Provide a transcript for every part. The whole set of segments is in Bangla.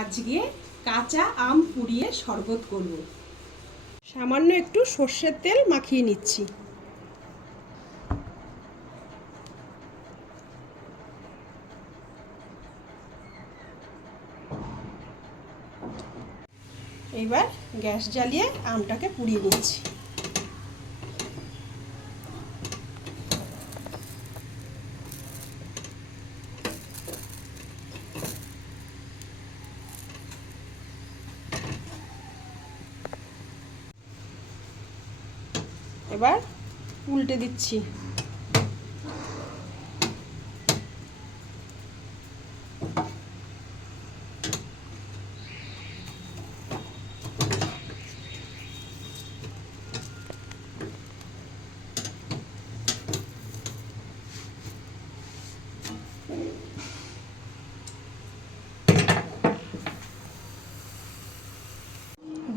আজকে কাঁচা আম পুড়িয়ে শরবত করব। সামান্য একটু সর্ষের তেল মাখিয়ে নিচ্ছি। এবার গ্যাস জ্বালিয়ে আমটাকে পুড়িয়ে নিচ্ছি। এবার উল্টে দিচ্ছি।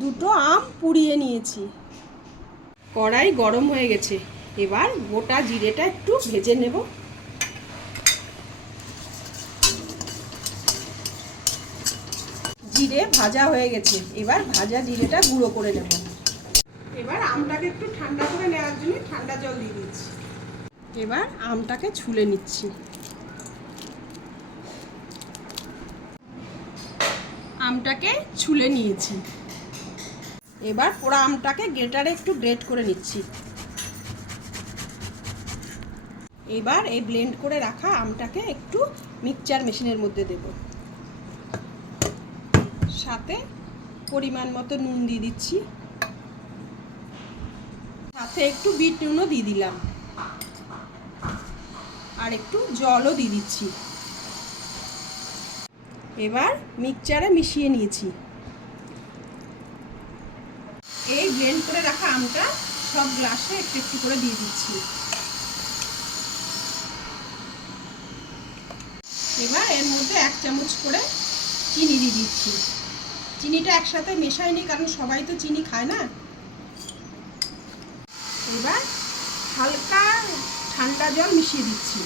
দুটো আম পুড়িয়ে নিয়েছি। কড়াই গরম হয়ে গেছে, এবার গোটা জিরেটা একটু ভেজে নেব। জিরে ভাজা হয়ে গেছে, এবার ভাজা জিরেটা গুঁড়ো করে নেব। এবার আমটাকে একটু ঠান্ডা করে নেওয়ার জন্য ঠান্ডা জল দিয়ে দিচ্ছি। এবার আমটাকে ছুলে নিচ্ছি। আমটাকে ছুলে নিয়েছি। এবার পোড়া আমটাকে গ্রেটারে একটু গ্রেট করে নিচ্ছি। এবার এই ব্লেন্ড করে রাখা আমটাকে একটু মিক্সচার মেশিনের মধ্যে দেব। সাথে পরিমাণ মতো নুন দিয়ে দিচ্ছি, সাথে একটু বিট নুনও দিয়ে দিলাম, আর একটু জলও দিয়ে দিচ্ছি। এবার মিক্সচারে মিশিয়ে নিয়েছি। এই ব্লেন্ড করে রাখা আমটা সব গ্লাসে একটু একটু করে দিয়ে দিচ্ছি। এবার এর মধ্যে 1 চামচ করে চিনি দিয়ে দিচ্ছি। চিনিটা একসাথে মেশাইনি, কারণ সবাই তো চিনি খায় না। এবার হালকা ঠান্ডা জল মিশিয়ে দিচ্ছি।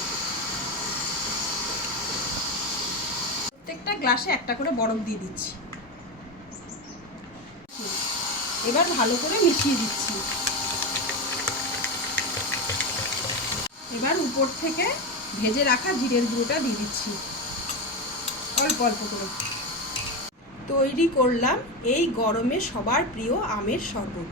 প্রত্যেকটা গ্লাসে একটা করে বরফ দিয়ে দিচ্ছি। এবার ভালো করে মিশিয়ে দিচ্ছি। এবার উপর থেকে ভেজে রাখা জিরের গুঁড়োটা দিয়ে দিচ্ছি অল্প অল্প করে। তৈরি করলাম এই গরমে সবার প্রিয় আমের শরবত।